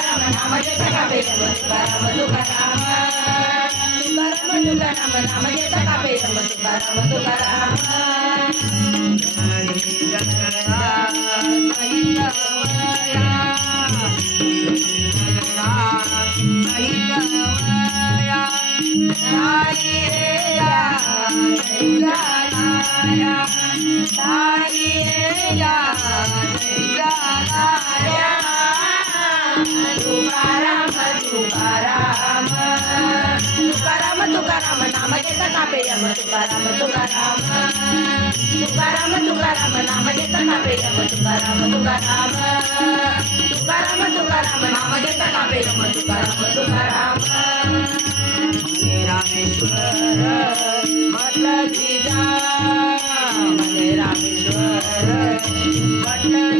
ರಾಮ ನಾಮ ಜಪ ಕಾಪೇತಮ ತುಕಾರಾಮ ತುಕಾರಾಮ ತುಕಾರಾಮ ತುಕಾರಾಮ ನಾಮ ಜಪ ಕಾಪೇತಮ ತುಕಾರಾಮ ತುಕಾರಾಮ ಸಾಯಿಯ ಸಾಯಿಯ ಸಾಯಿಯ तुकाराम तुकाराम तुकाराम तुकाराम नाम घेता कापे यम तुकाराम तुकाराम तुकाराम तुकाराम नाम घेता कापे यम तुकाराम तुकाराम तुकाराम तुकाराम नाम घेता कापे यम तुकाराम तुकाराम रामेश्वर म्हटलं की जा। रामेश्वर म्हटलं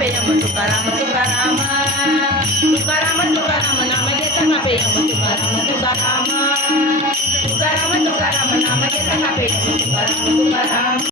పేయమ తుకారామ తుకారామ తుకారామ తుకారామ నామ చేతన పేయమ తుకారామ తుకారామ తుకారామ తుకారామ నామ చేతన పేయమ తుకారామ తుకారామ